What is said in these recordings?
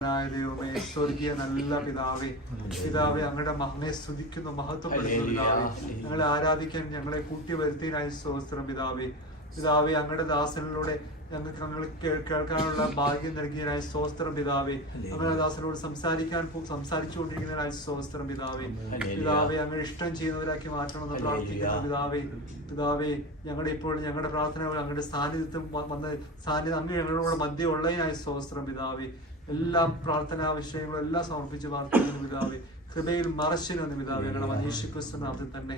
ദൈവമേ, സ്വർഗീയ നല്ല പിതാവേ, പിതാവെ അങ്ങയുടെ മകനെ സ്തുതിക്കുന്നു, മഹത്വപ്പെടുന്നു പിതാവെ. ഞങ്ങളെ ആരാധിക്കാൻ ഞങ്ങളെ കൂട്ടി വരുത്തിയതിനായി സ്തോത്രം പിതാവേ. പിതാവെ, അങ്ങയുടെ ദാസനിലൂടെ ഞങ്ങൾ കേൾക്കാനുള്ള ഭാഗ്യം നൽകിയതിനായി സ്തോത്രം പിതാവേ. അങ്ങയുടെ ദാസനോട് സംസാരിച്ചുകൊണ്ടിരിക്കുന്നതിനായി സ്തോത്രം പിതാവേ. പിതാവെ, അങ്ങയുടെ ഇഷ്ടം ചെയ്യുന്നവരാക്കി മാറ്റണമെന്ന് പ്രാർത്ഥിക്കുന്നു പിതാവേ. പിതാവെ, ഞങ്ങളുടെ പ്രാർത്ഥന അങ്ങയുടെ സാന്നിധ്യം അങ്ങ് ഞങ്ങളോട് മധ്യ ഉള്ളതിനായി സ്തോത്രം പിതാവേ. എല്ലാ പ്രാർത്ഥനാ വിഷയങ്ങളും എല്ലാം സമർപ്പിച്ച് പ്രാർത്ഥിക്കുന്നു പിതാവേ. കൃപയിൽ മറച്ചിരുന്നു പിതാവേ, ഞങ്ങളുടെ യേശുക്രിസ്തുവിൽ തന്നെ.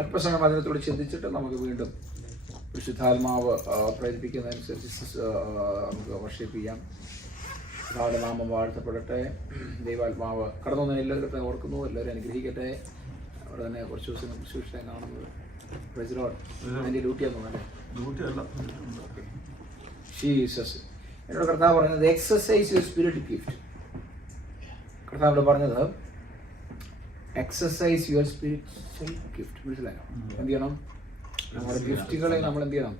അല്പസമയം അതിനത്തോട് ചിന്തിച്ചിട്ട് നമുക്ക് വീണ്ടും വിശുദ്ധാത്മാവ് പ്രേരിപ്പിക്കുന്നതനുസരിച്ച് നമുക്ക് വർഷിപ്പ് ചെയ്യാം. കർത്താവിന്റെ നാമം വാഴ്ത്തപ്പെടട്ടെ. ദൈവാത്മാവ് കടന്നു വന്ന എല്ലാവരും ഓർക്കുന്നു. എല്ലാവരും അനുഗ്രഹിക്കട്ടെ. അവിടെ തന്നെ കുറച്ച് ദിവസം ശുശ്രൂഷ കാണുന്നത് അതിൻ്റെ ഡ്യൂട്ടിയാന്ന് തോന്നല്ലേ? ജീസസ് എന്നോട് കർത്താവ് പറഞ്ഞത് എക്സസൈസ് യുവർ സ്പിരിറ്റ് ഗിഫ്റ്റ്. കർത്താവ് പറഞ്ഞത് എക്സസൈസ് യുവർ സ്പിരിച്വൽ ഗിഫ്റ്റ്. മനസ്സിലായോ? എന്ത് ചെയ്യണം? നമ്മുടെ ഗിഫ്റ്റുകളെ നമ്മൾ എന്ത് ചെയ്യണം?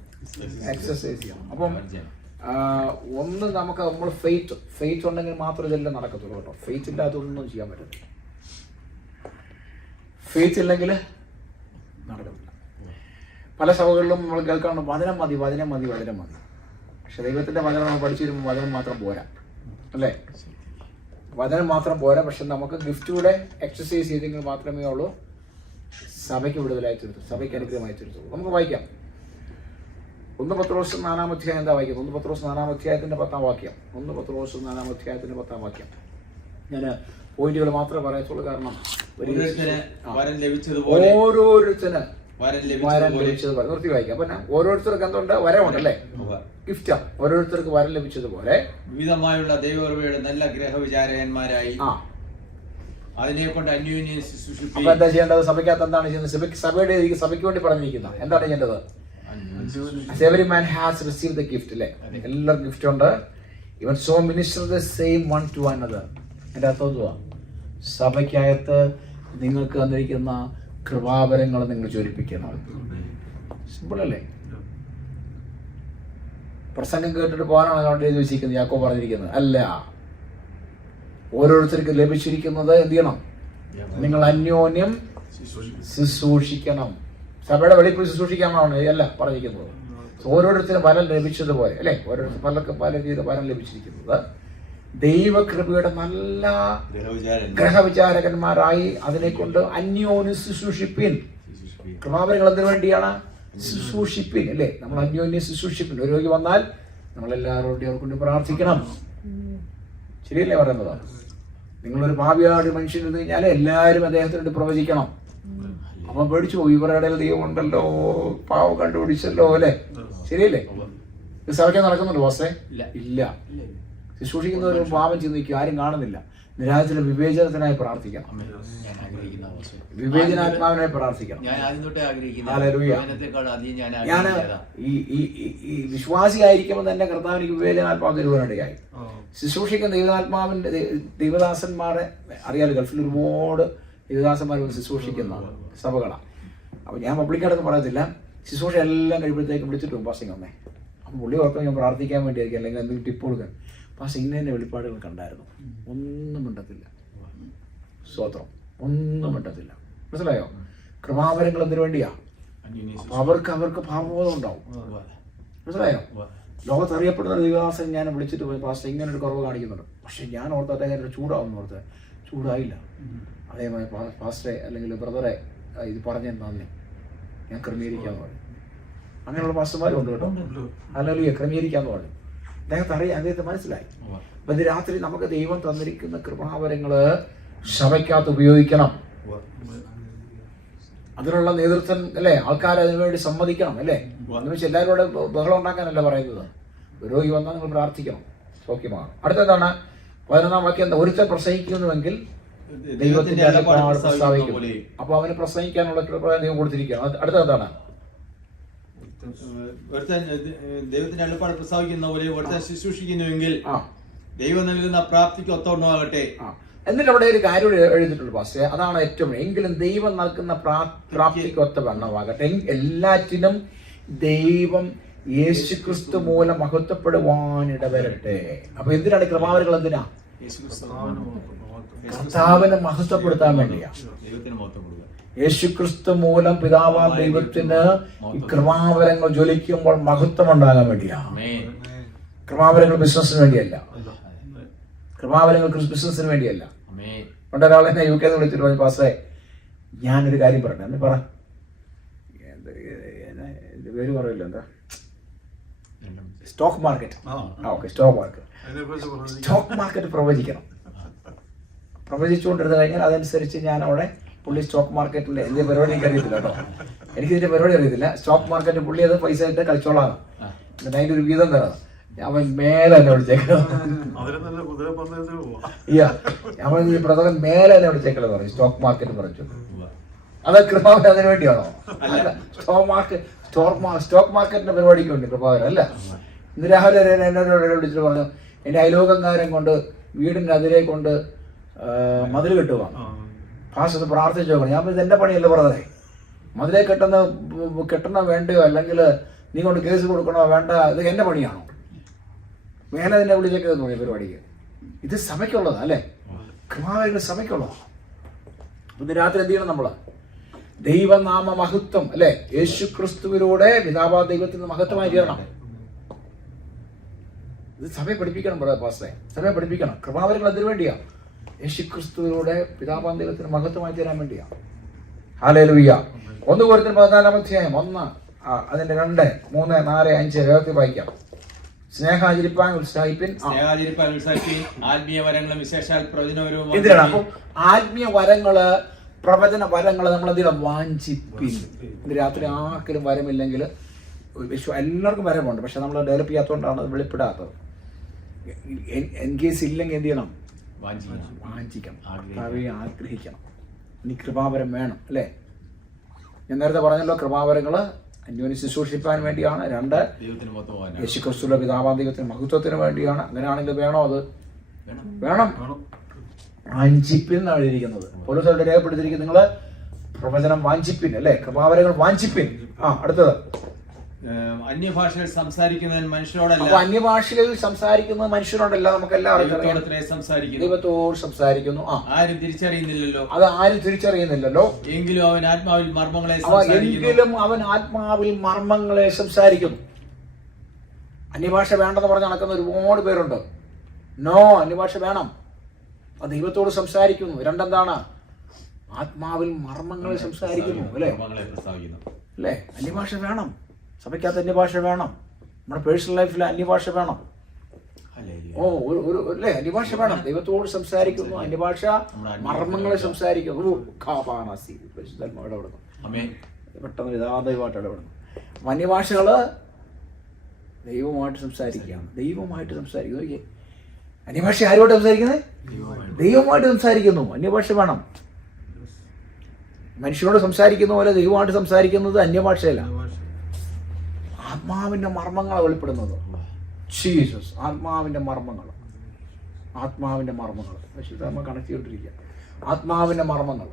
എക്സസൈസ് ചെയ്യണം. അപ്പം നമ്മൾ ഫെയ്ത്ത് ഉണ്ടെങ്കിൽ മാത്രമേ ഇതെല്ലാം നടക്കത്തുള്ളൂ കേട്ടോ. ഫെയ്ത്ത് ഇല്ലാത്തൊന്നും ചെയ്യാൻ പറ്റത്തില്ല. ഫെയ്ത്ത് ഇല്ലെങ്കിൽ നടക്കത്തില്ല. പല സഭകളിലും നമ്മൾ കേൾക്കാറുണ്ട് വചനം മതി. പക്ഷെ ദൈവത്തിന്റെ വചനം നമ്മൾ പഠിച്ചു വരുമ്പോൾ വചനം മാത്രം പോരാ, അല്ലേ? വചനം മാത്രം പോരാ. പക്ഷെ നമുക്ക് ഗിഫ്റ്റൂടെ എക്സസൈസ് ചെയ്തെങ്കിൽ മാത്രമേ ഉള്ളൂ സഭയ്ക്ക് വിടുതലായി തീർത്തു, സഭയ്ക്ക് അനുഗ്രഹമായി തീർത്തുള്ളൂ. നമുക്ക് വായിക്കാം. 1 പത്രോസ് 4-ാം അധ്യായം എന്താ വായിക്കുന്നത്? 1 പത്രോസ് 4-ാം അധ്യായത്തിന്റെ 10-ാം വാക്യം. 1 പത്രോസ് 4-ാം അധ്യായത്തിന്റെ 10-ാം വാക്യം. ഞാൻ പോയിന്റുകൾ മാത്രമേ പറയത്തുള്ളൂ, കാരണം ഓരോരുത്തന് വരം ലഭിച്ചതുപോലെ നിർത്തി വായിക്കാം. അപ്പൊ ഓരോരുത്തർക്ക് എന്തുണ്ട്? വരമുണ്ടല്ലേ? ഗിഫ്റ്റാ. ഓരോരുത്തർക്ക് വരം ലഭിച്ചതുപോലെ വിവിധമായുള്ള ദൈവകൃപയുടെ നല്ല ഗ്രഹവിചാരകന്മാരായി അതിനെ കൊണ്ട് അന്യോന്യം ശുശ്രൂഷിപ്പീൻ. അപ്പൊ എന്താ ചെയ്യേണ്ടത്? സഭയ്ക്കകത്ത് എന്താണ് ചെയ്യുന്നത്? സഭയ്ക്ക് വേണ്ടി പറഞ്ഞിരിക്കുന്നത് എന്താണ് ചെയ്യേണ്ടത്? Every man has received the gift, അല്ലേ? എല്ലാവർക്കും ഗിഫ്റ്റ് ഉണ്ട്. Even so minister the same one to another. എന്റെ അർത്ഥം എന്തുവാ? സഭയ്ക്കകത്ത് നിങ്ങൾക്ക് തന്നിരിക്കുന്ന കൃപാവരങ്ങൾ നിങ്ങൾ ജ്വലിപ്പിക്കണം. സിമ്പിൾ അല്ലേ? പ്രസംഗം കേട്ടിട്ട് പോകാനാണ് അവിടെ ചോദിച്ചിരിക്കുന്നത്, യാക്കോബ് പറഞ്ഞിരിക്കുന്നത് അല്ല. ഓരോരുത്തർക്ക് ലഭിച്ചിരിക്കുന്നത് എന്ത് ചെയ്യണം? നിങ്ങൾ അന്യോന്യം ശുശ്രൂഷിക്കണം. സഭയുടെ വെളിപ്പിൽ ശുശ്രൂഷിക്കാനാണ് അല്ല പറഞ്ഞിരിക്കുന്നത്. ഓരോരുത്തരും വരം ലഭിച്ചതുപോലെ, അല്ലെ? ഓരോരുത്തർ പലർക്കും പല രീതിയിൽ വരം ലഭിച്ചിരിക്കുന്നത് ദൈവകൃപയുടെ നല്ല ഗ്രഹവിചാരകന്മാരായി അതിനെ കൊണ്ട് അന്യോന്യം ശുശ്രൂഷിപ്പിൻ. കൃപാവരങ്ങൾ എന്തിനു വേണ്ടിയാണ്? ശുശ്രൂഷിപ്പിൻ, അല്ലേ? നമ്മൾ അന്യോന്യം ശുശ്രൂഷിപ്പിൻ. ഒരു രോഗി വന്നാൽ നമ്മളെല്ലാവരോടും അവർക്ക് പ്രാർത്ഥിക്കണം. ശരിയല്ലേ പറയുന്നത്? നിങ്ങളൊരു പാപിയാട് മനുഷ്യൻ എന്ന് കഴിഞ്ഞാൽ എല്ലാവരും അദ്ദേഹത്തിന് പ്രവചിക്കണം. അപ്പം പേടിച്ചു പോകും, ഇവരുടെ ഇടയിൽ ദൈവം ഉണ്ടല്ലോ, പാവം കണ്ടുപിടിച്ചല്ലോ, അല്ലേ? ശരിയല്ലേ? സഭയ്ക്ക് നടക്കുന്നുണ്ടോ ബോസേ? ഇല്ല. ശുശ്രൂഷിക്കുന്നവരും പാപം ചിന്തിക്കും, ആരും കാണുന്നില്ല. നിരാശയുടെ വിവേചനത്തിനായി പ്രാർത്ഥിക്കണം, വിവേചനാത്മാവിനായി പ്രാർത്ഥിക്കണം. ഞാൻ ഈ വിശ്വാസിയായിരിക്കുമ്പോൾ തന്നെ കർത്താവിന് വിവേചനാത്മാവ് തരുവാനിടയായി. ശുശ്രൂഷിക്കുന്ന ദൈവദാസന്മാരെ അറിയാലോ, ഗൾഫിൽ ഒരുപാട് ദൈവദാസന്മാർ ശുശ്രൂഷിക്കുന്ന സഭകളാണ്. അപ്പൊ ഞാൻ പബ്ലിക്കായിട്ടൊന്നും പറയത്തില്ല. ശുശ്രൂഷ എല്ലാം കഴിയുമ്പോഴത്തേക്കും വിളിച്ചിട്ട് പോകും, പാസിങ് വന്നേ. അപ്പം പുള്ളി ഓർക്കും ഞാൻ പ്രാർത്ഥിക്കാൻ വേണ്ടിയായിരിക്കും, അല്ലെങ്കിൽ എന്തെങ്കിലും ടിപ്പ് കൊടുക്കാൻ. പാസ് ഇന്നതിൻ്റെ വെളിപ്പാടുകൾ കണ്ടായിരുന്നു. ഒന്നും മിണ്ടത്തില്ല. സ്വത്രം ഒന്നും മിണ്ടത്തില്ല. മനസ്സിലായോ? കൃപാവരങ്ങൾ എന്തിനു വേണ്ടിയാ? അവർക്ക് ഭാവബോധം ഉണ്ടാവും. മനസ്സിലായോ? ലോകത്ത് അറിയപ്പെടുന്ന ദൈവദാസൻ ഞാൻ വിളിച്ചിട്ട് പോയി, പാസ് ഇങ്ങനെ ഒരു കുറവ് കാണിക്കുന്നുണ്ട്. പക്ഷെ ഞാൻ ഓർത്തട്ടെ ഞാൻ ചൂടാവുന്നു ഓർത്ത്. ചൂടായില്ല. അതേമാതിരി പാസ്റ്ററെ അല്ലെങ്കിൽ ബ്രദറെ ഇത് പറഞ്ഞാൽ നന്ദി, ഞാൻ ക്രമീകരിക്കാന്ന് പറഞ്ഞു. അങ്ങനെയുള്ള പാസ്റ്റർമാരും ഉണ്ട് കേട്ടോ. അല്ലെങ്കിൽ ക്രമീകരിക്കാന്ന് പറഞ്ഞു. അദ്ദേഹത്തെ മനസ്സിലായി. അപ്പൊ ഇത് രാത്രി നമുക്ക് ദൈവം തന്നിരിക്കുന്ന കൃപാവരങ്ങള് സഭയ്ക്കകത്ത് ഉപയോഗിക്കണം. അതിനുള്ള നേതൃത്വം, അല്ലേ? ആൾക്കാർ അതിനുവേണ്ടി സമ്മതിക്കണം, അല്ലേ? എന്ന് വെച്ചാൽ എല്ലാവരോടും ബഹളം ഉണ്ടാക്കാനല്ല പറയുന്നത്. രോഗി വന്നാൽ നിങ്ങൾ പ്രാർത്ഥിക്കണം, സൗഖ്യമാണ്. അടുത്തെന്താണ്? 11-ാം വാക്യം എന്താ? ഒരുത്തൻ പ്രസംഗിക്കുന്നുവെങ്കിൽ ദൈവത്തിന്റെ അരുളപ്പാട് പ്രസ്താവിക്കും. അപ്പൊ അവന് പ്രസംഗിക്കാനുള്ള കൃപ ദൈവം കൊടുത്തിരിക്കുകയാണ്. അടുത്തെന്താണ്? ദൈവത്തിന്റെ അരുളപ്പാട് പ്രസ്താവിക്കുന്ന പോലെ ഒരുത്തൻ ശുശ്രൂഷിക്കുന്നുവെങ്കിൽ ദൈവം നൽകുന്ന പ്രാപ്തിക്ക് ഒത്തവണ്ണമാകട്ടെ. എന്നിട്ട് അവിടെ ഒരു കാര്യം എഴുതിയിട്ടുള്ളൂ പാസ്റ്റേ, അതാണ് ഏറ്റവും. എങ്കിലും ദൈവം നൽകുന്ന പ്രാപ്തിക്ക് ഒത്തവണ്ണമാകട്ടെ. എല്ലാറ്റിനും ദൈവം യേശുക്രിസ്തു മൂലം മഹത്വപ്പെടുവാൻ ഇടവരട്ടെ. അപ്പൊ എന്തിനാണ് കൃപാവരങ്ങൾ? എന്തിനാ? കർത്താവിനെ മഹത്വപ്പെടുത്താൻ വേണ്ടിയാ. ദൈവത്തിന് മഹത്വം കൊടുക്കുക. യേശുക്രിസ്തു മൂലം പിതാവാം ദൈവത്തിന് ഈ കൃപാവരങ്ങൾ ജ്വലിക്കുമ്പോൾ മഹത്വം ഉണ്ടാകാൻ വേണ്ടിയാ. കൃപാവരങ്ങൾ ബിസിനസിന് വേണ്ടിയല്ല. കൃപാവരങ്ങൾ ബിസിനസിന് വേണ്ടിയല്ല. പണ്ടൊരാൾ എന്നെ UK വിളിച്ചിട്ട് പറഞ്ഞു, പാസ്റ്റേ ഞാനൊരു കാര്യം പറയട്ടെ. എന്ന് പറ. പേര് പറയില്ല, എന്താ? Stock market. Okay, stock market പ്രവചിക്കണം. പ്രവചിച്ചുകൊണ്ടിരുന്ന് കഴിഞ്ഞാൽ അതനുസരിച്ച് ഞാൻ അവിടെ പുള്ളി സ്റ്റോക്ക് മാർക്കറ്റിന്റെ ഇതിന്റെ പരിപാടി എനിക്ക് അറിയത്തില്ല കേട്ടോ. എനിക്ക് ഇതിന്റെ പരിപാടി അറിയത്തില്ല. സ്റ്റോക്ക് മാർക്കറ്റ് പുള്ളി അത് പൈസ ഇട്ട് കളിച്ചോളാം, എന്നിട്ട് അതിന്റെ ഒരു വീതം തരാം. അവൻ മേലെ തന്നെ വിളിച്ചേക്കണം. അവൻ ഈ പ്രധാനം മേലെ തന്നെ വിളിച്ചേക്കല പറയും. സ്റ്റോക്ക് മാർക്കറ്റ് പറഞ്ഞു അത് കൃപാവൻ അതിനു വേണ്ടിയാണോ? അല്ല, സ്റ്റോക്ക് മാർക്കറ്റിന്റെ പരിപാടിക്ക് വേണ്ടി കൃപാവൻ അല്ല. ഇന്ന് രാവിലെ എന്നോട് വിളിച്ചിട്ട് പറഞ്ഞു, എന്റെ അയലോകങ്കാരം കൊണ്ട് വീടിന്റെ അതിരെ കൊണ്ട് മതിൽ കെട്ടുക, ഫാസ്റ്റ് പ്രാർത്ഥിച്ചു നോക്കണം. ഞാൻ ഇത് എന്റെ പണിയല്ല പറഞ്ഞതേ. മതിലെ കെട്ടണോ വേണ്ടയോ, അല്ലെങ്കിൽ നീ കൊണ്ട് കേസ് കൊടുക്കണോ വേണ്ട, ഇത് എന്റെ പണിയാണോ? മേലെ തന്നെ വിളിച്ചേക്കെന്ന് തോന്നി പരിപാടിക്ക്. ഇത് സഭയ്ക്കുള്ളതാ അല്ലേ? കൃപാവരങ്ങൾ സഭയ്ക്കുള്ളതാ. ഇന്ന് രാത്രി എന്ത് ചെയ്യണം നമ്മള്? ദൈവനാമ മഹത്വം അല്ലെ, യേശു ക്രിസ്തുവിലൂടെ പിതാവാ ദൈവത്തിന് മഹത്വമായി തീരണം. ഇത് സഭയെ പഠിപ്പിക്കണം പാസ്റ്റേ, സഭയെ പഠിപ്പിക്കണം. കൃപാവരങ്ങൾ അതിനു വേണ്ടിയാ. യേശു ക്രിസ്തുവിലൂടെ പിതാവാ ദൈവത്തിന് മഹത്വമായി തീരാൻ വേണ്ടിയാ. ഹല്ലേലൂയ. 1 കൊരിന്ത്യർ 14-ാം അധ്യായം 1 അതിന്റെ 2, 3, 4, 5 വേഗത്തിൽ വായിക്കാം. സ്നേഹാചരിപ്പാൻ ഉത്സാഹിപ്പിൻ. ആത്മീയ വരങ്ങളും വിശേഷാൽ പ്രവചനപരവും. എന്തിനാണ് അപ്പൊ ആത്മീയ വരങ്ങള്, പ്രവചന വരങ്ങള് നമ്മൾ എന്തിനാ? വാഞ്ചിപ്പിൻ. ഇന്ന് രാത്രി ആർക്കും വരമില്ലെങ്കിൽ, എല്ലാവർക്കും വരമുണ്ട്, പക്ഷെ നമ്മൾ ഡെവലപ്പ് ചെയ്യാത്തതുകൊണ്ടാണ് അത് വെളിപ്പെടാത്തത്. എൻ കേസ് ഇല്ലെങ്കിൽ എന്ത് ചെയ്യണം? വാഞ്ചിക്കണം, ആഗ്രഹിക്കണം. ഇനി കൃപാവരം വേണം അല്ലേ? ഞാൻ നേരത്തെ പറഞ്ഞല്ലോ, കൃപാവരങ്ങള് അന്യോന്യം ശുശ്രൂഷിപ്പാൻ വേണ്ടിയാണ്. 2 യേശുക്രിസ്തുവിന്റെ പിതാവാം ദൈവത്തിന് മഹത്വത്തിന് വേണ്ടിയാണ്. അങ്ങനെയാണെങ്കിൽ വേണോ? അത് വേണം. വാഞ്ചിപ്പിൻ എന്നാണ് എഴുതിയിരിക്കുന്നത്. പൗലോസ് അവിടെ രേഖപ്പെടുത്തിയിരിക്കുന്നത് നിങ്ങള് പ്രവചനം വാഞ്ചിപ്പിൻ അല്ലെ, കൃപാവരങ്ങൾ വാഞ്ചിപ്പിൻ. അടുത്തത് അന്യഭാഷകൾ സംസാരിക്കുന്നവൻ മനുഷ്യരോടല്ല. അന്യഭാഷകളിൽ സംസാരിക്കുന്നത് മനുഷ്യരോടല്ല, നമുക്ക് എല്ലാവർക്കും ദൈവത്തോട് സംസാരിക്കുന്നു. ആരും തിരിച്ചറിയുന്നില്ലല്ലോ. അത് ആരും തിരിച്ചറിയുന്നില്ലല്ലോ. എങ്കിലും അവൻ ആത്മാവിൽ മർമ്മങ്ങളെ സംസാരിക്കുന്നു. അന്യഭാഷ വേണ്ടെന്ന് പറഞ്ഞ് നടക്കുന്ന ഒരുപാട് പേരുണ്ട്. നോ, അന്യഭാഷ വേണം. അത് ദൈവത്തോട് സംസാരിക്കുന്നു. 2 എന്താണ്? ആത്മാവിൽ മർമ്മങ്ങളെ സംസാരിക്കുന്നു അല്ലേ? അന്യഭാഷ വേണം. സഭയ്ക്കകത്ത് അന്യഭാഷ വേണം. നമ്മുടെ പേഴ്സണൽ ലൈഫിൽ അന്യഭാഷ വേണം. അല്ലേ? അന്യഭാഷ വേണം. ദൈവത്തോട് സംസാരിക്കുന്നു, അന്യഭാഷ മർമ്മങ്ങളെ സംസാരിക്കുന്നു. പെട്ടെന്ന് ദൈവമായിട്ട് ഇടപെടുന്നു. അന്യഭാഷകള് ദൈവമായിട്ട് സംസാരിക്കുകയാണ്. ദൈവമായിട്ട് സംസാരിക്കുന്നു. അന്യഭാഷ ആരോട് സംസാരിക്കുന്നത്? ദൈവമായിട്ട് സംസാരിക്കുന്നു. അന്യഭാഷ വേണം. മനുഷ്യനോട് സംസാരിക്കുന്ന പോലെ ദൈവമായിട്ട് സംസാരിക്കുന്നത് അന്യഭാഷയല്ല. ആത്മാവിന്റെ മർമ്മങ്ങളെ വെളിപ്പെടുന്നത്. ജീസസ്, ആത്മാവിന്റെ മർമ്മങ്ങൾ. നമ്മൾ കണക്ട് ചെയ്തിട്ടിരിക്കുക. ആത്മാവിന്റെ മർമ്മങ്ങൾ.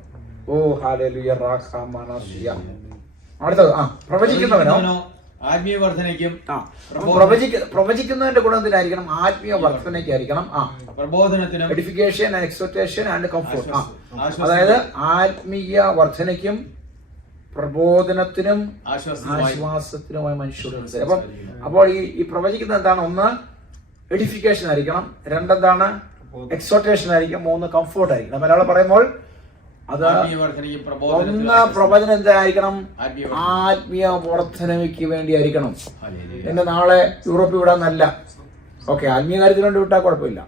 ഓ ഹല്ലേലൂയ. അടുത്തത് പ്രവചിക്കുന്നവനോ? ആത്മീയ വർധനയ്ക്കും. പ്രവചിക്കുന്നതിന്റെ ഗുണം എന്തിനായിരിക്കണം? ആത്മീയ വർധനയ്ക്കായിരിക്കണം. പ്രബോധനത്തിനും, edification and exhortation and comfort. അതായത് ആത്മീയ വർധനയ്ക്കും പ്രബോധനത്തിനും ആശ്വാസത്തിനുമായി മനുഷ്യരുടെ. അപ്പോൾ ഈ പ്രവചിക്കുന്നത് എന്താണ്? 1 എഡിഫിക്കേഷൻ ആയിരിക്കണം, 2 എന്താണ്? എക്സോർട്ടേഷൻ ആയിരിക്കും, 3 കംഫോർട്ട് ആയിരിക്കണം. മലയാളം പറയുമ്പോൾ അത് 1 പ്രവചനം എന്തായിരിക്കണം? ആത്മീയ വർധനയ്ക്ക് വേണ്ടി ആയിരിക്കണം. എന്നെ നാളെ യൂറോപ്പിൽ വിടാന്നല്ല. ഓക്കെ, ആത്മീയ കാര്യത്തിന് വേണ്ടി വിട്ടാൽ കുഴപ്പമില്ല.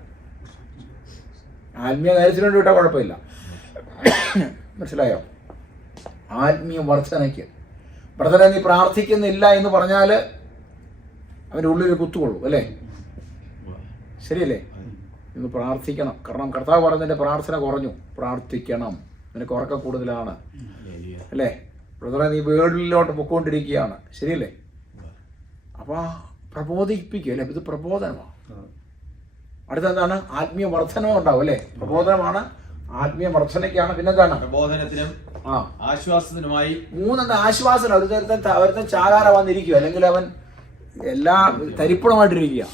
മനസ്സിലായോ? ആത്മീയ വർധനയ്ക്ക്. ബ്രദറെ, നീ പ്രാർത്ഥിക്കുന്നില്ല എന്ന് പറഞ്ഞാല് അവന്റെ ഉള്ളിൽ കുത്തുകൊള്ളൂ അല്ലേ? ശരിയല്ലേ? ഇന്ന് പ്രാർത്ഥിക്കണം. കാരണം കർത്താവ് പറഞ്ഞതിന്റെ പ്രാർത്ഥന കുറഞ്ഞു. പ്രാർത്ഥിക്കണം, നിനക്ക് ഉറക്കം കൂടുതലാണ് അല്ലേ? ബ്രദറെ, നീ വേൾഡിലോട്ട് പൊക്കോണ്ടിരിക്കുകയാണ്. ശരിയല്ലേ? അപ്പൊ പ്രബോധിപ്പിക്കുക അല്ലേ? ഇത് പ്രബോധനമാണ്. അടുത്തെന്താണ്? ആത്മീയ വർധനവും ഉണ്ടാവും അല്ലേ? പ്രബോധനമാണ്, ആത്മീയ വർധനയ്ക്കാണ്. പിന്നെന്താണ്? പ്രബോധനത്തിനും ആശ്വാസത്തിനുമായി. 3 ആശ്വാസനം. ഒരുത്തൻ ചാകാര വന്നിരിക്കുക, അല്ലെങ്കിൽ അവൻ എല്ലാ തരിപ്പണമായിട്ടിരിക്കുക.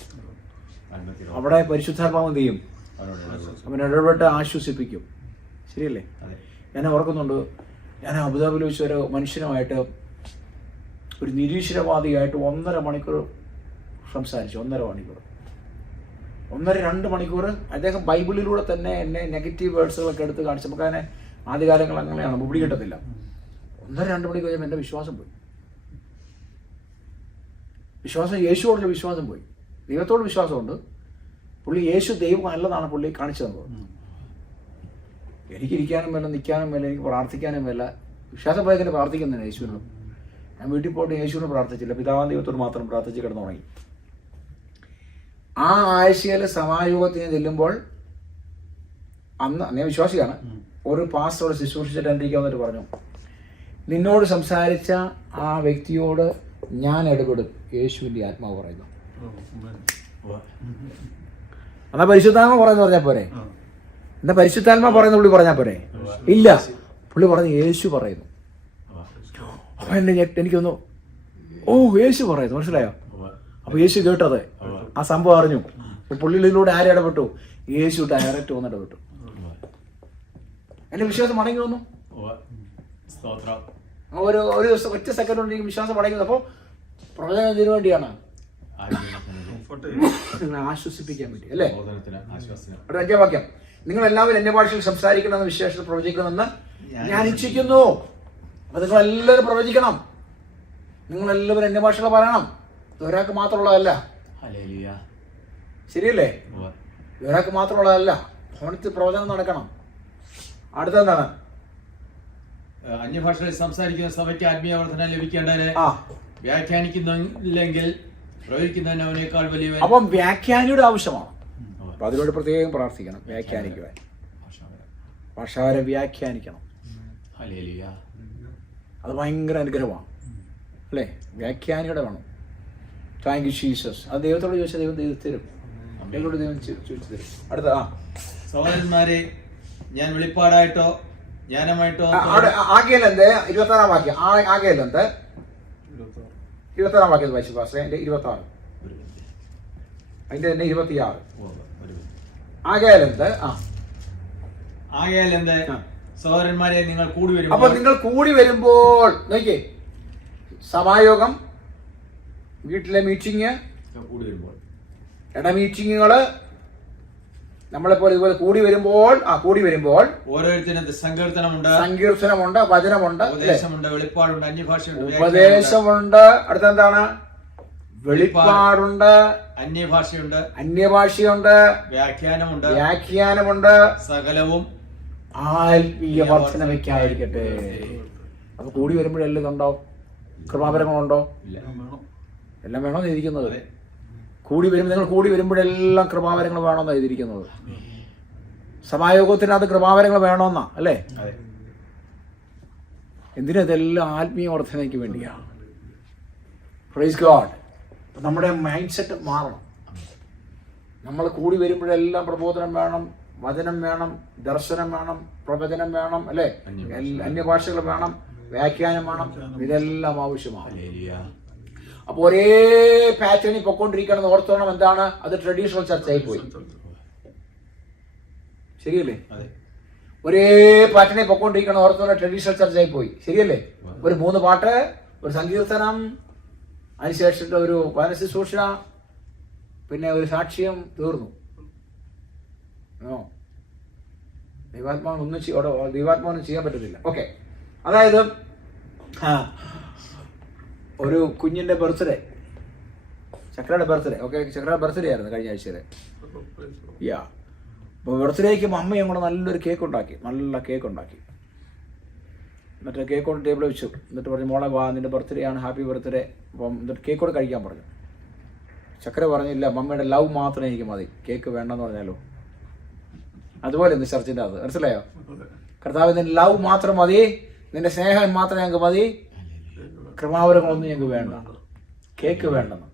അവിടെ പരിശുദ്ധാത്മാവ് എന്ത് ചെയ്യും? അവൻ ഇടപെട്ട് ആശ്വസിപ്പിക്കും. ശരിയല്ലേ? ഞാൻ ഓർക്കുന്നുണ്ട്, ഞാൻ അബുദാബിയിൽ വെച്ച് ഒരു മനുഷ്യനുമായിട്ട്, ഒരു നിരീശ്വരവാദിയായിട്ട് 1.5 മണിക്കൂർ സംസാരിച്ചു. 2 മണിക്കൂർ. അദ്ദേഹം ബൈബിളിലൂടെ തന്നെ എന്നെ നെഗറ്റീവ് വേർഡ്സുകളൊക്കെ എടുത്ത് കാണിച്ചു. നമുക്ക് അതിനെ ആദ്യകാലങ്ങൾ അങ്ങനെയാണ്, മുടി കിട്ടത്തില്ല. 1.5-2 മണിക്കൂർ കഴിയുമ്പോൾ എൻ്റെ വിശ്വാസം പോയി. യേശുവോടുള്ള വിശ്വാസം പോയി. ദൈവത്തോട് വിശ്വാസമുണ്ട്. പുള്ളി യേശു ദൈവം നല്ലതാണ് പുള്ളി കാണിച്ചു തന്നത്. എനിക്കിരിക്കാനും വേല, നിൽക്കാനും വേല, എനിക്ക് പ്രാർത്ഥിക്കാനും വേല. വിശ്വാസം പോയെങ്കിൽ പ്രാർത്ഥിക്കുന്നതിന് യേശുവിനോട്. ഞാൻ വീട്ടിൽ പോയിട്ട് യേശുവിനെ പ്രാർത്ഥിച്ചില്ല, പിതാവാൻ ദൈവത്തോട് മാത്രം പ്രാർത്ഥിച്ച് കിടന്നു തുടങ്ങി. ആ ആഴ്ചയിൽ സമായോഗത്തിന് ചെല്ലുമ്പോൾ, അന്ന് ഞാൻ വിശ്വാസിയാണ്, ഒരു പാസ്റ്ററോട് ശുശ്രൂഷിച്ചിട്ട് എൻ്റെ വന്നിട്ട് പറഞ്ഞു, നിന്നോട് സംസാരിച്ച ആ വ്യക്തിയോട് ഞാൻ ഇടപെടും, യേശുവിൻ്റെ ആത്മാവ് പറയുന്നു. എന്നാ പരിശുദ്ധാത്മ പറയുന്ന പറഞ്ഞാൽ പോരെ? എന്നാ പരിശുദ്ധാത്മ പറയുന്ന പുള്ളി പറഞ്ഞാൽ പോരെ? ഇല്ല, പുള്ളി പറഞ്ഞു യേശു പറയുന്നു. അപ്പൊ എനിക്കൊന്നു, ഓ യേശു പറയുന്നു, മനസ്സിലായോ? അപ്പൊ യേശു കേട്ടത്, ആ സംഭവം അറിഞ്ഞു. പുള്ളിയിലൂടെ ആരും ഇടപെട്ടു? യേശു ഡയറക്റ്റ് വന്ന് ഇടപെട്ടു. എന്റെ വിശ്വാസം മടങ്ങി വന്നു. ഒരു ദിവസം ഒറ്റ സെക്കൻഡ് കൊണ്ട് എനിക്ക് വിശ്വാസം മടങ്ങി. അപ്പോൾ പ്രവചനം ഇതിനു വേണ്ടിയാണ്, ആശ്വസിപ്പിക്കാൻ വേണ്ടി, അല്ലേ? 5-ാം വാക്യം, നിങ്ങൾ എല്ലാവരും എന്റെ ഭാഷയിൽ സംസാരിക്കണമെന്ന് വിശേഷത്തിൽ പ്രവചിക്കണമെന്ന് ഞാൻ ഇച്ഛിക്കുന്നു. അപ്പൊ നിങ്ങൾ എല്ലാവരും പ്രവചിക്കണം. നിങ്ങൾ എല്ലാവരും എന്റെ ഭാഷയിൽ പറയണം. ഒരാൾക്ക് മാത്രമുള്ളതല്ല. ശരിയല്ലേ? ഒരാൾക്ക് മാത്രമുള്ളതല്ല. ഭവനത്തിൽ പ്രവചനം നടക്കണം. അടുത്തെന്താണ്? അന്യഭാഷയിൽ സംസാരിക്കുന്ന സഭയ്ക്ക് ആത്മീയ വർധന ലഭിക്കേണ്ടതിന് വ്യാഖ്യാനിക്കുന്നില്ലെങ്കിൽ പ്രവചിക്കുന്നതിന് അവനേക്കാൾ വലിയ. അപ്പം വ്യാഖ്യാനിയുടെ ആവശ്യമാണ്. അപ്പൊ അതിനോട് പ്രത്യേകം പ്രാർത്ഥിക്കണം. വ്യാഖ്യാനിക്കുവാൻ, ഭാഷാവരെ വ്യാഖ്യാനിക്കണം. അത് ഭയങ്കര അനുഗ്രഹമാണ്, അല്ലേ? വ്യാഖ്യാനിയുടെ വേണം. Thank you Jesus. അത് ദൈവത്തോട് ചോദിച്ചാൽ ദൈവം തരും. ദൈവത്തോട് ദൈവം ചോദിച്ചു തരും. അടുത്ത സഹോദരന്മാരെ, ഞാൻ വെളിപ്പാടായിട്ടോ ജ്ഞാനമായിട്ടോ. ആകെയല്ലെന്ത്? 26-ാം വാക്യം. ആകെയല്ലെന്ത്? 26-ാം വാക്യം വായിച്ചു പാസ്റ്റേ. അതിന്റെ 26, അതിന്റെ തന്നെ 26. ആകെയല്ലെന്ത്? ആകെയല്ലെന്ത്? സഹോദരന്മാരെ, നിങ്ങൾ കൂടി വരും. അപ്പൊ നിങ്ങൾ കൂടി വരുമ്പോൾ നോക്കിയേ, സമായോഗം, വീട്ടിലെ മീറ്റിംഗ്, മീറ്റിങ്ങുകള്, നമ്മളെപ്പോലെ ഇതുപോലെ കൂടി വരുമ്പോൾ ഓരോരുത്തരും സങ്കീർത്തനമുണ്ട്, വചനമുണ്ട്, ഉപദേശമുണ്ട്, വെളിപ്പാടുണ്ട്, അന്യഭാഷയുണ്ട്. ഉപദേശമുണ്ട്. അടുത്തെന്താണ്? വെളിപ്പാടുണ്ട്, അന്യഭാഷയുണ്ട്, വ്യാഖ്യാനമുണ്ട്. സകലവും ആത്മീയ വർധനവയ്ക്കായിരിക്കട്ടെ. അപ്പൊ കൂടി വരുമ്പോഴെല്ലാം ഇതുണ്ടാവും. കൃപാവരങ്ങളുണ്ടോ? എല്ലാം വേണമെന്ന് എഴുതിയിരിക്കുന്നത്. കൂടി വരുമ്പോൾ, നിങ്ങൾ കൂടി വരുമ്പോഴെല്ലാം കൃപാവരങ്ങൾ വേണമെന്നാണ് എഴുതിയിരിക്കുന്നത്. സമായോഗത്തിനകത്ത് കൃപാവരങ്ങൾ വേണമെന്നാ, അല്ലേ? എന്തിനാ? ഇതെല്ലാം ആത്മീയ വർധനയ്ക്ക് വേണ്ടിയാണ്. Praise God. നമ്മുടെ മൈൻഡ് സെറ്റ് മാറണം. നമ്മൾ കൂടി വരുമ്പോഴെല്ലാം പ്രബോധനം വേണം, വചനം വേണം, ദർശനം വേണം, പ്രവചനം വേണം, അല്ലേ? അന്യഭാഷകൾ വേണം, വ്യാഖ്യാനം വേണം. ഇതെല്ലാം ആവശ്യമാണ്. അപ്പൊ ഒരേ പാറ്റേണിൽ പൊക്കോണ്ടിരിക്കണമെന്ന് ഓർത്തോണം. എന്താണ് അത്? ട്രഡീഷണൽ ചർച്ചയായി പോയി. ശരിയല്ലേ? ഒരേ പാറ്റേണിൽ പൊക്കോണ്ടിരിക്കണം ഓർത്തോണം. ട്രഡീഷണൽ ചർച്ചയായി പോയി. ശരിയല്ലേ? ഒരു 3 പാട്ട്, ഒരു സങ്കീർത്തനം, അതിനുശേഷം ഒരു വചനശുശ്രൂഷ, പിന്നെ ഒരു സാക്ഷ്യം, തീർന്നു. ദൈവാത്മാവൊന്നും ചെയ്യാൻ പറ്റത്തില്ല. ഓക്കെ, അതായത് ഒരു കുഞ്ഞിന്റെ ബർത്ത്ഡേ, ചക്രയുടെ ബർത്ത്ഡേ. ഓക്കെ, ചക്രയുടെ ബർത്ത്ഡേ ആയിരുന്നു കഴിഞ്ഞ ആഴ്ചയിലെ. അപ്പോൾ ബർത്ത്ഡേക്ക് അമ്മയും കൂടെ നല്ലൊരു കേക്ക് ഉണ്ടാക്കി, നല്ല കേക്ക് ഉണ്ടാക്കി. എന്നിട്ട് കേക്ക് കൊണ്ട് ടേബിൾ വെച്ചു. എന്നിട്ട് പറഞ്ഞു, മോളെ വാ, നിന്റെ ബർത്ത്ഡേ ആണ്, ഹാപ്പി ബർത്ത്ഡേ. അപ്പം എന്നിട്ട് കേക്ക് കൂടെ കഴിക്കാൻ പറഞ്ഞു. ചക്ര പറഞ്ഞില്ല, മമ്മയുടെ ലവ് മാത്രമേ എനിക്ക് മതി, കേക്ക് വേണ്ടെന്ന് പറഞ്ഞാലോ. അതുപോലെ ഇന്ന് ചർച്ചിൻ്റെ അത് മനസ്സിലായോ? കർത്താവ്, നിന്റെ ലവ് മാത്രം മതി, നിന്റെ സ്നേഹം മാത്രം ഞങ്ങൾക്ക് മതി, കൃപാവരങ്ങളൊന്നും ഞങ്ങൾക്ക് വേണ്ട, കേക്ക് വേണ്ടെന്ന്.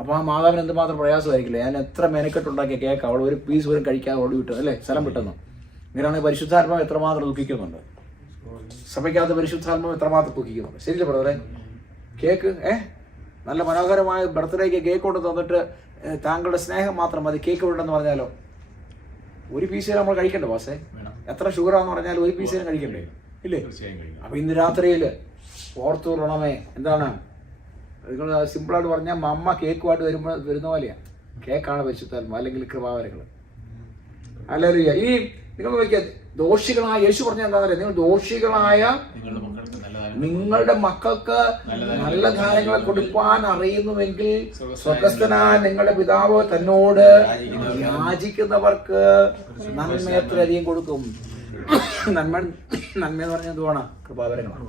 അപ്പോൾ ആ മാതാവിന് എന്തുമാത്രം പ്രയാസമായിരിക്കില്ല. ഞാൻ എത്ര മെനക്കെട്ടുണ്ടാക്കിയ കേക്ക് അവൾ ഒരു പീസ് പോലും കഴിക്കാതെ ഓടി വിട്ടു, അല്ലേ? സ്ഥലം വിട്ടെന്ന്. ഇങ്ങനെയാണെങ്കിൽ പരിശുദ്ധാത്മാവ് എത്രമാത്രം ദുഃഖിക്കുന്നുണ്ട്. സഭയ്ക്കകത്ത് പരിശുദ്ധാത്മാവ് എത്രമാത്രം ദുഃഖിക്കുന്നുണ്ട്. ശരിയല്ലേ ബ്രദറെ? കേക്ക് നല്ല മനോഹരമായ ബർത്ത്ഡേക്ക് കേക്ക് കൊണ്ട് തന്നിട്ട് താങ്കളുടെ സ്നേഹം മാത്രം മതി, കേക്ക് വിടെന്ന് പറഞ്ഞാലോ. ഒരു പീസ് നമ്മൾ കഴിക്കണ്ടേ പാസേ? എത്ര ഷുഗറാന്ന് പറഞ്ഞാൽ ഒരു പീസ് കഴിക്കണ്ടേ? ഇല്ലേ? അപ്പൊ ഇന്ന് രാത്രിയിൽ ഓർത്തുകൊള്ളണമേ. എന്താണ് നിങ്ങൾ സിമ്പിളായിട്ട് പറഞ്ഞാൽ അമ്മ കേക്കുമായിട്ട് വരുന്ന പോലെയാണ്. കേക്കാണ് പരിശുദ്ധാത്മ അല്ലെങ്കിൽ കൃപാവരങ്ങൾ. ഹല്ലേലൂയ. ഇനി നിങ്ങൾ നോക്കിയാൽ ദോഷികളായ യേശു പറഞ്ഞ എന്താ പറയുക? നിങ്ങൾ ദോഷികളായ നിങ്ങളുടെ മക്കൾക്ക് നല്ല കാര്യങ്ങൾ കൊടുക്കാൻ അറിയുന്നുവെങ്കിൽ സ്വർഗ്ഗസ്ഥനായ നിങ്ങളുടെ പിതാവ് തന്നോട് യാചിക്കുന്നവർക്ക് നന്മ എത്രയധികം കൊടുക്കും. നന്മ എന്ന് പറഞ്ഞാൽ എന്തുവാണ്? കൃപാവരങ്ങളാണ്.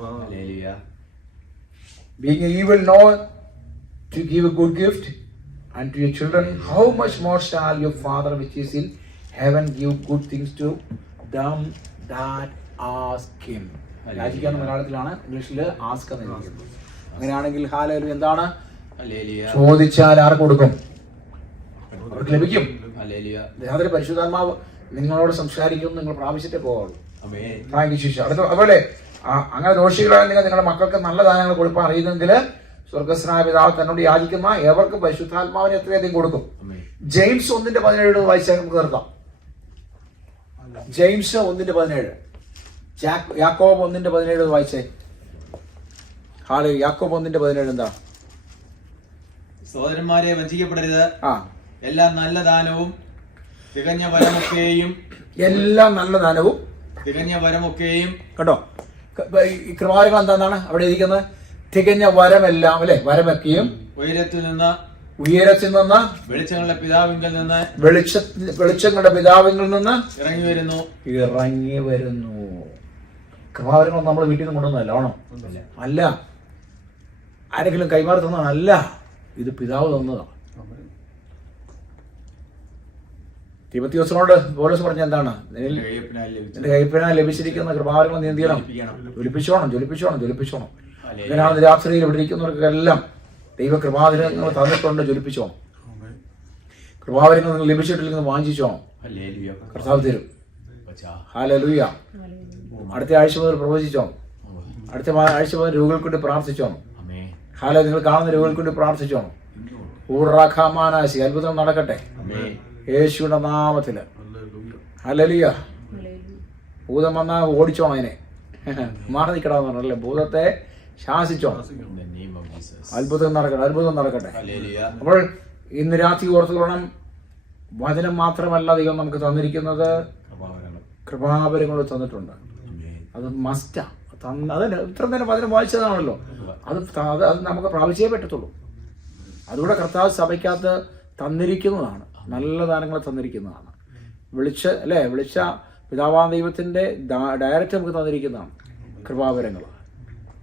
Being evil know to give a good gift unto your children, how much more shall your Father which is in heaven give good things to them that ask him. യാചിക്കാന്ന് മലയാളത്തിലാണ്, ഇംഗ്ലീഷിൽ ആസ്ക് എന്ന് എഴുതിയിരിക്കുന്നത്. അങ്ങനെയാണെങ്കിൽ ഹല്ലേലൂയ എന്താണ്? ചോദിച്ചാൽ ആർക്ക് കൊടുക്കും? അവർക്ക് ലഭിക്കും. അതിൽ പരിശുദ്ധാത്മാവ് നിങ്ങളോട് സംസാരിക്കും, നിങ്ങൾ പ്രാപിച്ചിട്ടേ പോവുള്ളൂ. അതുപോലെ അങ്ങനെ ദോഷികളായ നിങ്ങൾ നിങ്ങളുടെ മക്കൾക്ക് നല്ല ദാനങ്ങൾ കൊടുക്കാൻ അറിയുന്നെങ്കിൽ സ്വർഗ്ഗസ്ഥനായ പിതാവ് തന്നോട് യാചിക്കുന്ന ഏവർക്കും പരിശുദ്ധാത്മാവിനെ എത്രയധികം കൊടുക്കും. ജെയിംസ് 1:17 വായിച്ചാൽ നമുക്ക് നിർത്താം. ജെയിംസ് 1:17, യാക്കോബ് 1:17 വായിച്ചേ. യാക്കോബ് 1:17 എന്താ? സഹോദരന്മാരെ വഞ്ചിക്കപ്പെടരുത്. എല്ലാ നല്ല ദാനവും തികഞ്ഞ വരമൊക്കെയും കേട്ടോ. ഈ കൃപാവരങ്ങൾ എന്താണെന്നാണ് അവിടെ ഇരിക്കുന്നത്? തികഞ്ഞ വരമെല്ലാം, അല്ലെ? വരമൊക്കെയും ഉയരത്തിൽ നിന്ന് വെളിച്ചങ്ങളുടെ പിതാവിങ്കിൽ നിന്ന് ഇറങ്ങി വരുന്നു. കൃപാവരങ്ങൾ നമ്മൾ വീട്ടിൽ നിന്ന് കൊണ്ടുവന്നല്ല, ആണോ? അല്ല. ആരെങ്കിലും കൈമാറി തന്നതല്ല, ഇത് പിതാവ് തന്നതാണ്. തിമോഥെയോസിനോട് പൗലോസ് പറഞ്ഞ എന്താണ്? നിന്റെ കയ്പനാൽ ലഭിച്ചിരിക്കുന്ന കൃപാവരങ്ങൾ നീ എന്ത് ചെയ്യണം? ജ്വലിപ്പിച്ചോണം. അങ്ങനെയാണ് രാത്രിയിൽ ഇവിടെ ഇരിക്കുന്നവർക്കെല്ലാം ദൈവ കൃപാവരങ്ങൾ തന്നിട്ടുണ്ട്. ജ്വലിപ്പിച്ചോണം. കൃപാവരങ്ങൾ നിങ്ങൾ ലഭിച്ചിട്ടില്ലെങ്കിൽ വാങ്ങിച്ചോണം, കർത്താവ് തരും. ഹല്ലേലൂയ. അടുത്ത ആഴ്ച മുതൽ പ്രവചിച്ചോണം. അടുത്ത ആഴ്ച മുതൽ രോഗികൾക്ക് വേണ്ടി പ്രാർത്ഥിച്ചോണം. ഹല്ലേലൂയ. നിങ്ങൾ കാണുന്ന രോഗികൾക്ക് വേണ്ടി പ്രാർത്ഥിച്ചോണം. ഊറാഖാമാനാശി അത്ഭുതം നടക്കട്ടെ യേശുവിന്റെ നാമത്തില്. ഹല്ലേലൂയ. ഭൂതം വന്നാൽ ഓടിച്ചോണം, അതിനെ മാറി നിൽക്കണമെന്ന് പറഞ്ഞല്ലേ, ഭൂതത്തെ ശാസിച്ചോണം. അത്ഭുതം നടക്കട്ടെ. അപ്പോൾ ഇന്ന് രാത്രി ഓർത്തുകൊള്ളണം, വചനം മാത്രമല്ല ദൈവം നമുക്ക് തന്നിരിക്കുന്നത്, കൃപാവരങ്ങൾ തന്നിട്ടുണ്ട്. അത് മസ്റ്റാ. അതിന് ഇത്ര നേരം വചനം വായിച്ചതാണല്ലോ, അത് നമുക്ക് പ്രാപിച്ചേ പറ്റത്തുള്ളൂ. അതുകൂടെ കർത്താവ് സഭയ്ക്കകത്ത് തന്നിരിക്കുന്നതാണ്, നല്ല ദാനങ്ങൾ തന്നിരിക്കുന്നതാണ്. വിളിച്ച പിതാവാം ദൈവത്തിൻ്റെ ഡയറക്റ്റ് നമുക്ക് തന്നിരിക്കുന്നതാണ് കൃപാവരങ്ങൾ.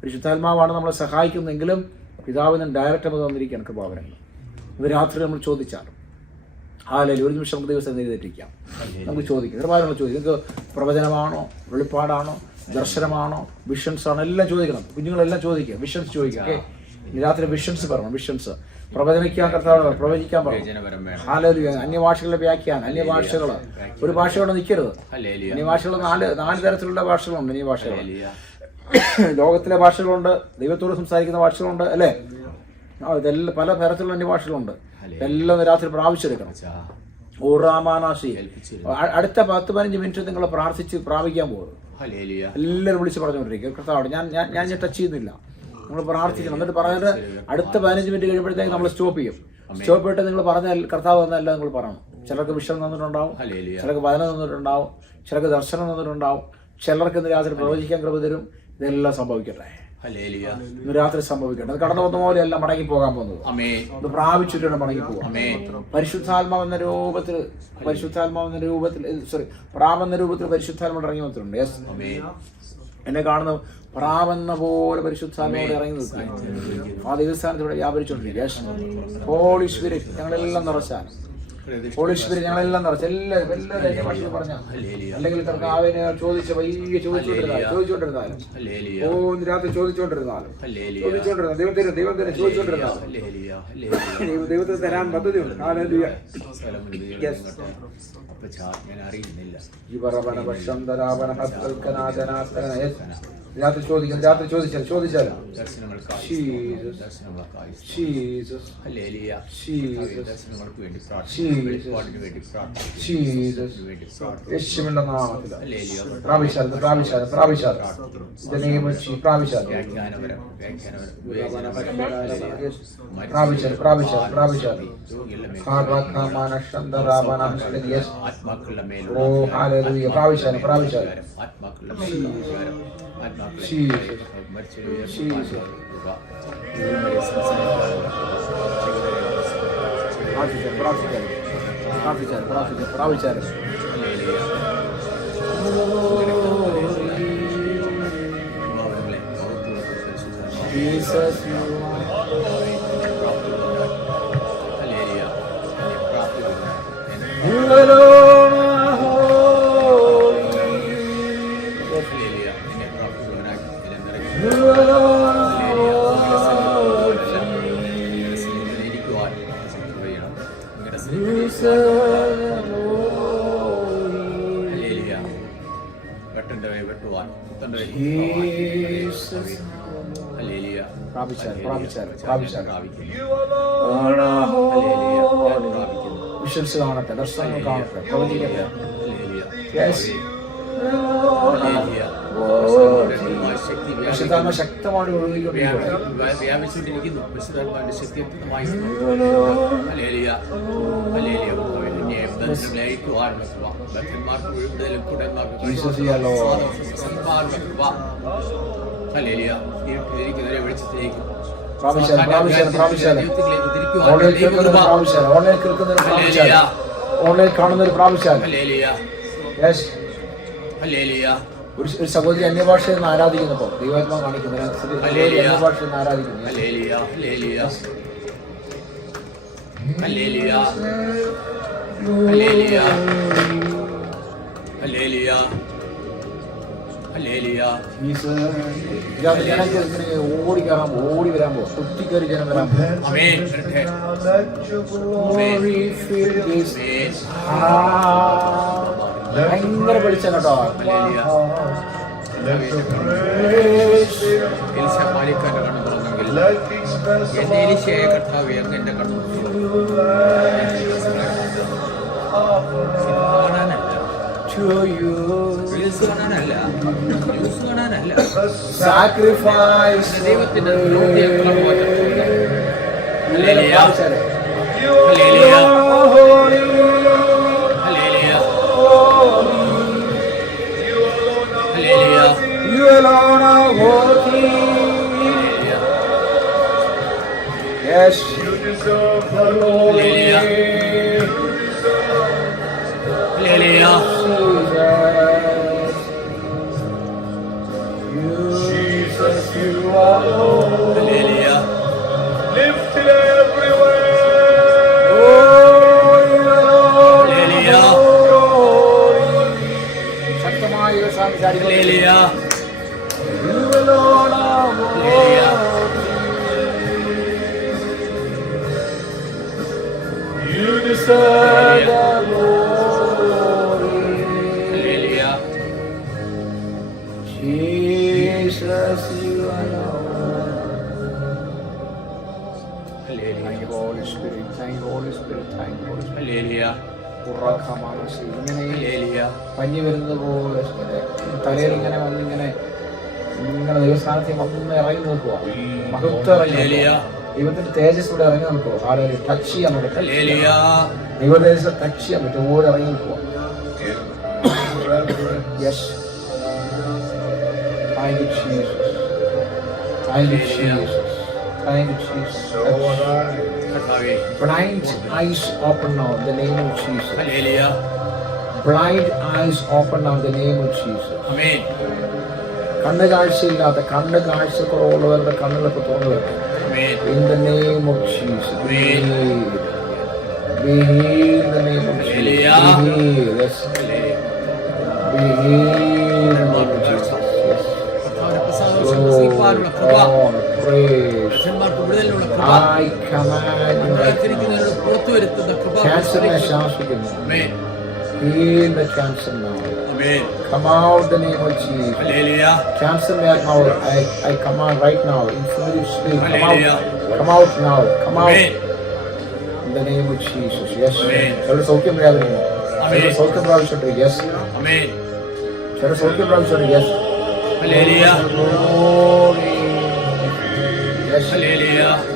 പരിശുദ്ധാത്മാവാണ് നമ്മളെ സഹായിക്കുന്നെങ്കിലും പിതാവിന് ഡയറക്റ്റ് നമുക്ക് തന്നിരിക്കുകയാണ് കൃപാവരങ്ങൾ. ഇത് രാത്രി നമ്മൾ ചോദിച്ചാലും ഹല്ലേലൂയ. ഒരു നിമിഷം നമുക്ക് ദൈവത്തെ എഴുതിയിരിക്കാം. നമുക്ക് ചോദിക്കാം, കൃപാവരങ്ങൾ ചോദിക്കും. നിങ്ങൾക്ക് പ്രവചനമാണോ, വെളിപ്പാടാണോ, ദർശനമാണോ, വിഷൻസ് ആണോ, എല്ലാം ചോദിക്കണം. കുഞ്ഞുങ്ങളെല്ലാം ചോദിക്കുക, വിഷൻസ് ചോദിക്കുക. ഓക്കെ, രാത്രി വിഷൻസ് പറയണം. വിഷൻസ് പ്രവചനിക്കാൻ കർത്താവ് പ്രവചിക്കാൻ പറയണം. ഹല്ലേലൂയ. അന്യഭാഷകളുടെ വ്യാഖ്യാനം, അന്യഭാഷകൾ ഒരു ഭാഷയോടെ നിൽക്കരുത്. അന്യഭാഷകൾ നാല് തരത്തിലുള്ള ഭാഷകളുണ്ട്. അന്യഭാഷകൾ ലോകത്തിലെ ഭാഷകളുണ്ട്, ദൈവത്തോട് സംസാരിക്കുന്ന ഭാഷകളുണ്ട്, അല്ലേ? ഇതെല്ലാം പല തരത്തിലുള്ള അന്യഭാഷകളുണ്ട്. എല്ലാം രാത്രി പ്രാപിച്ചെടുക്കണം. ഓറാമാനാശി. അടുത്ത 10-15 മിനിറ്റ് നിങ്ങൾ പ്രാർത്ഥിച്ച് പ്രാപിക്കാൻ പോകും. എല്ലാവരും വിളിച്ച് പറഞ്ഞുകൊണ്ടിരിക്കും, കർത്താവ് ഞാൻ ടച്ച് ചെയ്യുന്നില്ല. നമ്മൾ പ്രാർത്ഥിക്കണം. എന്നിട്ട് പറഞ്ഞിട്ട് അടുത്ത 15 മിനിറ്റ് കഴിയുമ്പോഴത്തേക്ക് നമ്മൾ സ്റ്റോപ്പ് ചെയ്യും. സ്റ്റോപ്പ് ചെയ്തിട്ട് നിങ്ങൾ പറഞ്ഞ കർത്താവ് തന്നല്ല നിങ്ങൾ പറയണം. ചിലർക്ക് വിഷം തന്നിട്ടുണ്ടാവും, ചിലർക്ക് വചനം തന്നിട്ടുണ്ടാവും, ചിലർക്ക് ദർശനം തന്നിട്ടുണ്ടാവും, ചിലർക്ക് ഇന്ന് രാത്രി പ്രവചിക്കാൻ കൃപ തരും. ഇതെല്ലാം സംഭവിക്കട്ടെ. ഇന്ന് രാത്രി സംഭവിക്കട്ടെ. അത് കടന്നു വന്ന പോലെ എല്ലാം മടങ്ങി പോകാൻ പോകുന്നത്. ഇത് പ്രാപിച്ചിട്ടാണ് മടങ്ങി പോകാം. പരിശുദ്ധാത്മാവെന്ന രൂപത്തിൽ പ്രാവെന്ന രൂപത്തിൽ പരിശുദ്ധാത്മാവ് ഇറങ്ങി വന്നിട്ടുണ്ട്. യെസ്, എന്നെ കാണുന്ന പ്രാവെന്ന പോലെ പരിശുദ്ധാത്മാവോട് ഇറങ്ങി നിൽക്കുക. ആ ദിവസ്ഥാനത്ത് ഇവിടെ വ്യാപരിച്ചുകൊണ്ടിരിക്കുക. ഹോളി സ്പിരിറ്റ് ഞങ്ങളെല്ലാം നിറച്ചാൽ, ഹോളി സ്പിരിറ്റ് ഞങ്ങളെല്ലാം നിറച്ച് എല്ലാവരും ഭാഷയിൽ പറഞ്ഞ അല്ലെങ്കിൽ കർത്താവിനെ ചോദിച്ച വയ്യ ചോദിച്ചുകൊണ്ടിരുന്നാലും രാത്രി ചോദിച്ചുകൊണ്ടിരുന്നാലും ദൈവത്തിന് ചോദിച്ചുകൊണ്ടിരുന്നാലും ദൈവത്തിന് തരാൻ പദ്ധതിയുണ്ട്. രാത്രി ചോദിച്ചാലും വെളിപ്പാടിന് വേണ്ടി പ്രാർത്ഥിക്കുന്നു. യേശുവിന്റെ നാമത്തിൽ പ്രാപിച്ചാൽ ആത്മാക്കളുടെ മേൽ വിഷൻസ് കാണട്ടെ, ദർശനങ്ങൾ കാണട്ടെ, പ്രവചിക്കട്ടെ. ശക്തമായി വ്യാപിച്ചുകൊണ്ടിരിക്കുന്നു. വിശുദ്ധാത്മാവിന്റെ ശക്തി ഓൺലൈൻ കാണുന്നൊരു പ്രാവശ്യം ഒരു സഹോദരി അന്യഭാഷയിൽ നിന്ന് ആരാധിക്കുന്നപ്പോ ദൈവാത്മാ കാണിക്കുന്നത് അന്യഭാഷയിൽ നിന്ന് ആരാധിക്കുന്നു. ഓടി കയറാൻ ഓടി വരാൻ പോ കുത്തിക്കയറി ജനം വരാൻ ഭയങ്കര പഠിച്ച കേട്ടോ. സാക്രിഫൈസ് ദൈവത്തിന്റെ You alone are worthy. Yes, you deserve the glory. Jesus, you alone. Lifted everywhere. Oh, you alone. ശക്തമായ സംസാരിക്കുക. You deserve the glory. Jesus, you alone. Thank you, Holy Spirit. Thank you, Holy Spirit. Thank you, Holy Spirit. ഇങ്ങനെ പഞ്ഞി വരുന്നത് പോലെ തലയിൽ ഇങ്ങനെ വന്നിങ്ങനെ ഇങ്ങനെ ദൈവസ്ഥാനത്തിൽ വന്ന് ഇറങ്ങി നോക്കുക. മഹത്വം ഇറങ്ങി ദൈവത്തിന്റെ തേജസ് ഇവിടെ ഇറങ്ങി നിൽക്കുക. ആരും ടച്ച് ചെയ്യാൻ പറ്റും. ദൈവദേശം ടച്ച് ചെയ്യാൻ പറ്റും. ഓടി ഇറങ്ങി നിൽക്കുക. Yes. Thank you, Jesus. Thank you, Jesus. Thank you, Jesus. Blind eyes open now in the name of Jesus. Blind eyes open now in the name of Jesus. Amen. കണ്ണ് കാഴ്ചയില്ലാത്ത കണ്ണ് കാഴ്ചക്കുറവുള്ളവരുടെ കണ്ണുകളൊക്കെ തുറന്നു വരട്ടെ. In the name of Jesus. Be healed. Be healed in the name of Jesus. Be healed. Yes. Be healed in the name of Jesus. Yes. Lord, praise. I command cancer ശാസിക്കുന്നു. Heal the cancer now. Come out the name of Jesus. Cancer now. I command right now. Influence spirit. Come out now. Come out. In the name of Jesus. Yes. ചിലർ സൗഖ്യം പ്രാപിക്കുന്നു. ചിലർ സൗഖ്യം പ്രാപിച്ചോട്ടെ. Yes. ചിലർ സൗഖ്യം പ്രാപിച്ചോട്ടെ. Yes. Hallelujah. Glory. Yes. Hallelujah.